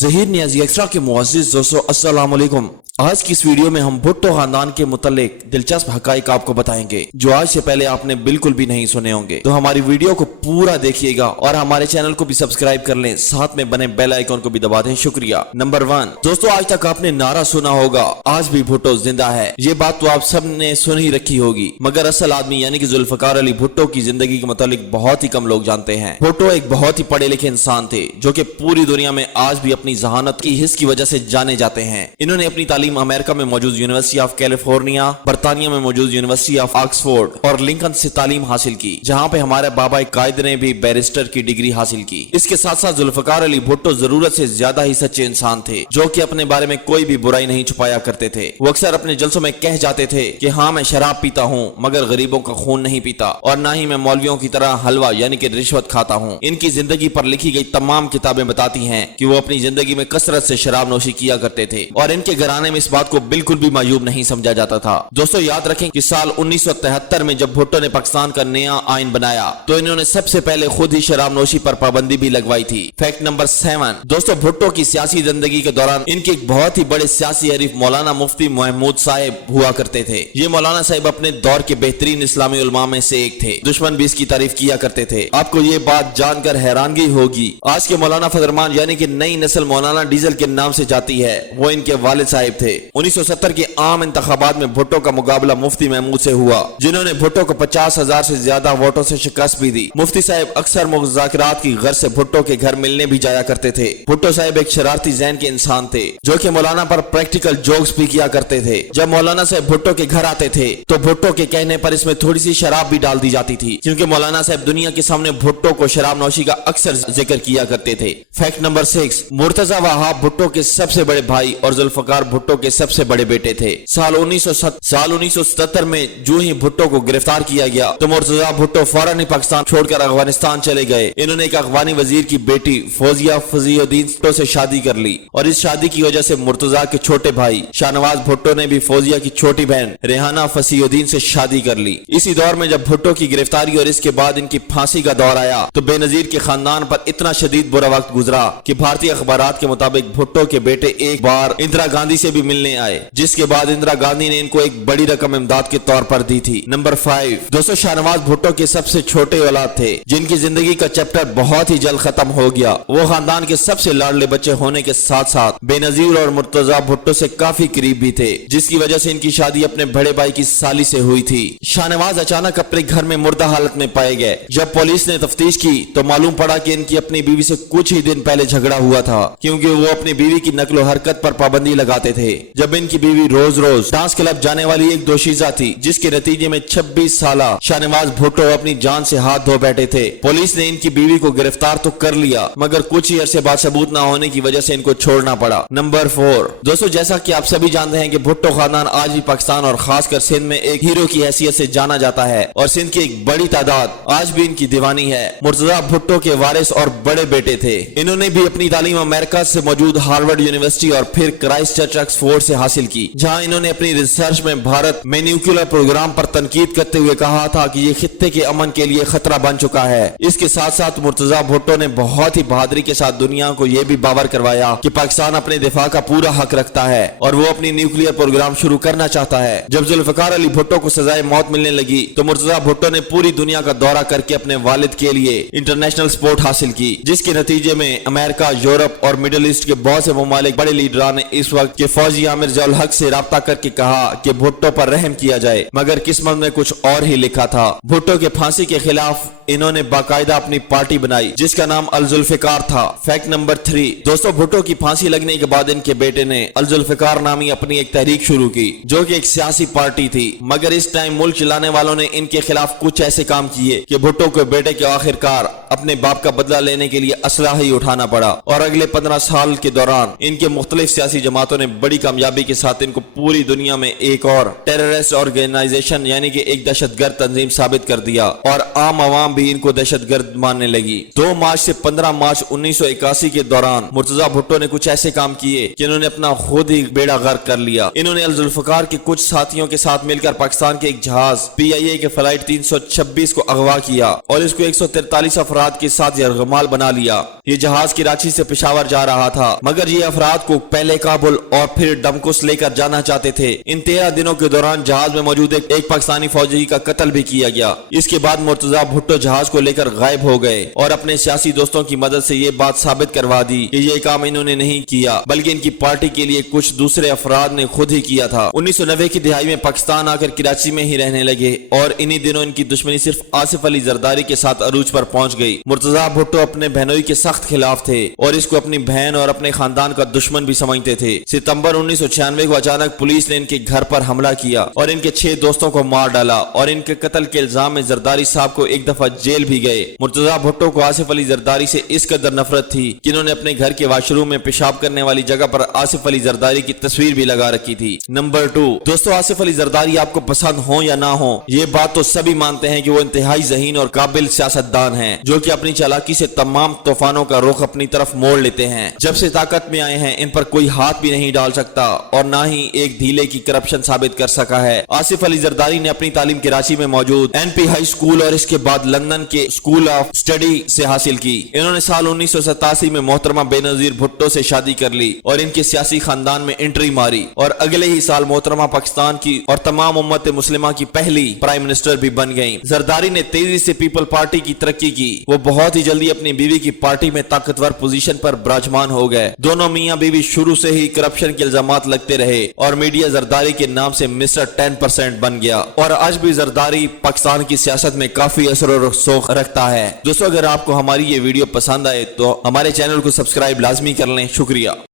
Zaheer Niazi extra के मुअज़्ज़िज़ दोस्तों अस्सलाम वालेकुम। आज की इस वीडियो में हम भुट्टो खानदान के मुतालिक दिलचस्प हकाइक आपको बताएंगे जो आज से पहले आपने बिल्कुल भी नहीं सुने होंगे। तो हमारी वीडियो को पूरा देखिएगा और हमारे चैनल को भी सब्सक्राइब कर लें, साथ में बने बेल आइकन को भी दबा दें। शुक्रिया। नंबर 1 दोस्तों, आज तक आपने नारा सुना होगा आज भी भुट्टो जिंदा है। ये बात तो आप सब ने सुन ही रखी होगी, मगर असल आदमी यानी कि जुल्फकार अली भुट्टो की जिंदगी के मुतालिक बहुत ही कम लोग जानते हैं। भुट्टो एक बहुत ही पढ़े लिखे इंसान थे जो कि पूरी दुनिया में आज भी अपनी जहानत की हिस्स की वजह से जाने जाते हैं। इन्होंने अपनी तालीम अमेरिका में मौजूद यूनिवर्सिटी ऑफ कैलिफोर्निया, बर्तानिया में मौजूद यूनिवर्सिटी ऑफ ऑक्सफोर्ड और लिंकन से तालीम हासिल की, जहां पे हमारे बाबा कायद ने भी बैरिस्टर की डिग्री हासिल की। इसके साथ साथ जुल्फकार अली भुट्टो जरूरत से ज्यादा ही सच्चे इंसान थे जो कि अपने बारे में कोई भी बुराई नहीं छुपाया करते थे। वो अक्सर अपने जलसों में कह जाते थे कि हाँ, मैं शराब पीता हूँ मगर गरीबों का खून नहीं पीता, और ना ही मैं मौलवियों की तरह हलवा यानी कि रिश्वत खाता हूँ। इनकी जिंदगी पर लिखी गई तमाम किताबें बताती हैं कि वो अपनी जिंदगी में कसरत से शराब नोशी किया करते थे और इनके घराने में इस बात को बिल्कुल भी मायूब नहीं समझा जाता था। दोस्तों याद रखें कि साल 1973 में जब भुट्टो ने पाकिस्तान का नया आइन बनाया तो इन्होंने सबसे पहले खुद ही शराब नोशी पर पाबंदी भी लगवाई थी। फैक्ट नंबर 7 दोस्तों, भुट्टो की सियासी जिंदगी के दौरान इनके एक बहुत ही बड़े सियासी हरीफ मौलाना मुफ्ती महमूद साहिब हुआ करते थे। ये मौलाना साहिब अपने दौर के बेहतरीन इस्लामी उलमा में से एक थे। दुश्मन भी इसकी तारीफ किया करते थे। आपको ये बात जानकर हैरानगी होगी, आज के मौलाना फजरमान यानी कि नई नस्ल मौलाना डीजल के नाम से जाती है, वो इनके वालिद साहिब थे। 1970 के आम इंतखाबात में भुट्टो का मुकाबला मुफ्ती महमूद से हुआ, जिन्होंने भुट्टो को 50,000 से ज्यादा वोटों से शिकस्त भी दी। मुफ्ती साहिब अक्सर मुज़ाकरात की गर्ज से भुट्टो के घर मिलने भी जाया करते थे। भुट्टो साहिब एक शरारती ज़हन के इंसान थे जो कि मौलाना पर प्रैक्टिकल जोक्स भी किया करते थे। जब मौलाना साहब भुट्टो के घर आते थे तो भुट्टो के कहने पर इसमें थोड़ी सी शराब भी डाल दी जाती थी, क्योंकि मौलाना साहब दुनिया के सामने भुट्टो को शराब नौशी का अक्सर जिक्र किया करते थे। फैक्ट नंबर 6 मुर्तजा वहाब भुट्टो के सबसे बड़े भाई और जुल्फकार भुट्टो के सबसे बड़े बेटे थे। साल 1977 में जो ही भुट्टो को गिरफ्तार किया गया तो मुर्तजा भुट्टो फौरन ही पाकिस्तान छोड़कर अफगानिस्तान चले गए। इन्होंने एक अफगानी वजीर की बेटी फौजिया फजीउद्दीन भुट्टो से शादी कर ली और इस शादी की वजह से मुर्तजा के छोटे भाई शाहनवाज भुट्टो ने भी फौजिया की छोटी बहन रेहाना फसीउद्दीन से शादी कर ली। इसी दौर में जब भुट्टो की गिरफ्तारी और इसके बाद इनकी फांसी का दौर आया तो बेनजीर के खानदान पर इतना शदीद बुरा वक्त गुजरा कि भारतीय अखबारात के मुताबिक भुट्टो के बेटे एक बार इंदिरा गांधी से भी मिलने आए, जिसके बाद इंदिरा गांधी ने इनको एक बड़ी रकम इमदाद के तौर पर दी थी। नंबर 5 दोस्तों, शाहनवाज भुट्टो के सबसे छोटे औलाद थे जिनकी जिंदगी का चैप्टर बहुत ही जल्द खत्म हो गया। वो खानदान के सबसे लाडले बच्चे होने के साथ साथ बेनजीर और मुर्तजा भुट्टो से काफी करीब भी थे, जिसकी वजह से इनकी शादी अपने बड़े भाई की साली से हुई थी। शाहनवाज अचानक अपने घर में मुर्दा हालत में पाए गए। जब पुलिस ने तफ्तीश की तो मालूम पड़ा कि इनकी अपनी बीवी से कुछ ही दिन पहले झगड़ा हुआ था, क्योंकि वो अपनी बीवी की नकलो हरकत पर पाबंदी लगाते थे। जब इनकी बीवी रोज रोज डांस क्लब जाने वाली एक दोशीजा थी, जिसके नतीजे में 26 साल शाहनवाज भुट्टो अपनी जान से हाथ धो बैठे थे। पुलिस ने इनकी बीवी को गिरफ्तार तो कर लिया, मगर कुछ ही अरसे बाद सबूत न होने की वजह से इनको छोड़ना पड़ा। नंबर 4 दोस्तों, जैसा कि आप सभी जानते हैं कि भुट्टो खानदान आज भी पाकिस्तान और खासकर सिंध में एक हीरो की हैसियत से जाना जाता है और सिंध की एक बड़ी तादाद आज भी इनकी दीवानी है। मुर्तजा भुट्टो के वारिस और बड़े बेटे थे। इन्होंने भी अपनी तालीम अमेरिका से मौजूद हार्वर्ड यूनिवर्सिटी और फिर क्राइस्ट चर्च ऑक्सफोर्ड से हासिल की, जहां इन्होंने अपनी रिसर्च में भारत में न्यूक्लियर प्रोग्राम पर तनकीद करते हुए कहा था कि ये खित्ते के अमन के लिए खतरा बन चुका है। इसके साथ साथ मुर्तजा भुट्टो ने बहुत ही बहादुरी के साथ दुनिया को यह भी बावर करवाया कि पाकिस्तान अपने दिफा का पूरा हक रखता है और वो अपनी न्यूक्लियर प्रोग्राम शुरू करना चाहता है। जब जुल्फकार अली भुट्टो को सजाए मौत मिलने लगी तो मुर्तजा भुट्टो ने पूरी दुनिया का दौरा करके अपने वालिद के लिए इंटरनेशनल सपोर्ट हासिल की, जिसके नतीजे में अमेरिका, यूरोप और मिडिल ईस्ट के बहुत से ममालिक बड़े लीडरान ने इस वक्त के फौजी आमिर जौल हक से राब्ता करके कहा कि भुट्टो पर रहम किया जाए, मगर किस्मत में कुछ और ही लिखा था। भुट्टो के फांसी के खिलाफ इन्होंने बाकायदा अपनी पार्टी बनाई जिसका नाम अल जुल्फिकार था। फैक्ट नंबर 3 दोस्तों, भुट्टो की फांसी लगने के बाद इनके बेटे ने अल जुल्फिकार नामी अपनी एक तहरीक शुरू की जो कि एक सियासी पार्टी थी, मगर इस टाइम मुल्क चलाने वालों ने इनके खिलाफ कुछ ऐसे काम किए कि भुट्टो के बेटे के आखिरकार अपने बाप का बदला लेने के लिए असला ही उठाना पड़ा और अगले 15 साल के दौरान इनके मुख्तलिफ सियासी जमातों ने बड़ी कामयाबी के साथ इनको पूरी दुनिया में एक और टेररिस्ट ऑर्गेनाइजेशन यानी कि एक दहशतगर्द तंजीम साबित कर दिया और आम आवाम بھی इनको दहशतगर्द मानने लगी। 2 मार्च से 15 मार्च 1981 के दौरान मुर्तजा भुट्टो ने कुछ ऐसे काम किए कि इन्होंने अपना खुद ही बेड़ा गर्क कर लिया। इन्होंने जुल्फकार के कुछ साथियों के साथ मिलकर पाकिस्तान के एक जहाज PIA के फ्लाइट 326 को अगवा किया और इसको 143 अफराद के साथ यरगमाल बना लिया। ये जहाज कराची से पेशावर जा रहा था, मगर ये अफराद को पहले काबुल और फिर डमकुस लेकर जाना चाहते थे। इन 13 दिनों के दौरान जहाज में मौजूद एक पाकिस्तानी फौजी का कत्ल भी किया गया। इसके बाद मुर्तजा भुट्टो जहाज को लेकर गायब हो गए और अपने सियासी दोस्तों की मदद से ये बात साबित करवा दी कि ये काम इन्होंने नहीं किया, बल्कि इनकी पार्टी के लिए कुछ दूसरे अफराद ने खुद ही किया था। 1990 की दिहाई में पाकिस्तान आकर कराची में ही रहने लगे और इन्हीं दिनों इनकी दुश्मनी सिर्फ आसिफ अली जरदारी के साथ अरूज पर पहुंच गई। मुर्तजा भुट्टो अपने बहनोई के सख्त खिलाफ थे और इसको अपनी बहन और अपने खानदान का दुश्मन भी समझते थे। सितंबर 1996 को अचानक पुलिस ने इनके घर पर हमला किया और इनके 6 दोस्तों को मार डाला और इनके कत्ल के इल्जाम में जरदारी साहब को एक दफा जेल भी गए। मुर्तजा भुट्टो को आसिफ अली जरदारी से इस कदर नफरत थी कि इन्होंने अपने घर के वाशरूम में पेशाब करने वाली जगह पर आसिफ अली जरदारी की तस्वीर भी लगा रखी थी। नंबर 2, दोस्तों आसिफ अली जरदारी आपको पसंद हो या ना हो, ये बात तो सभी मानते हैं कि वो इंतहाई ज़हीन और काबिल सियासतदान हैं, जो कि अपनी चालाकी से तमाम तूफानों का रुख अपनी तरफ मोड़ लेते हैं। जब से ताकत में आए हैं इन पर कोई हाथ भी नहीं डाल सकता और ना ही एक धीले की करप्शन साबित कर सका है। आसिफ अली जरदारी ने अपनी तालीम कराची में मौजूद NP हाई स्कूल और इसके बाद लंदन के स्कूल ऑफ स्टडी से हासिल की। इन्होंने साल 1987 में मोहतरमा बेनजीर भुट्टो से शादी कर ली और इनके सियासी खानदान में एंट्री मारी और अगले ही साल मोहतरमा पाकिस्तान की और तमाम उम्मत मुस्लिमा की पहली प्राइम मिनिस्टर भी बन गयी। जरदारी ने तेजी से पीपल पार्टी की तरक्की की। वो बहुत ही जल्दी अपनी बीवी की पार्टी में ताकतवर पोजीशन पर विराजमान हो गए। दोनों मियाँ बीवी शुरू से ही करप्शन के इल्जामात लगते रहे और मीडिया जरदारी के नाम से मिस्टर 10% बन गया और आज भी जरदारी पाकिस्तान की सियासत में काफी असर और रसूख रखता है। दोस्तों अगर आपको हमारी ये वीडियो पसंद आए तो हमारे चैनल को सब्सक्राइब लाजमी कर लें। शुक्रिया।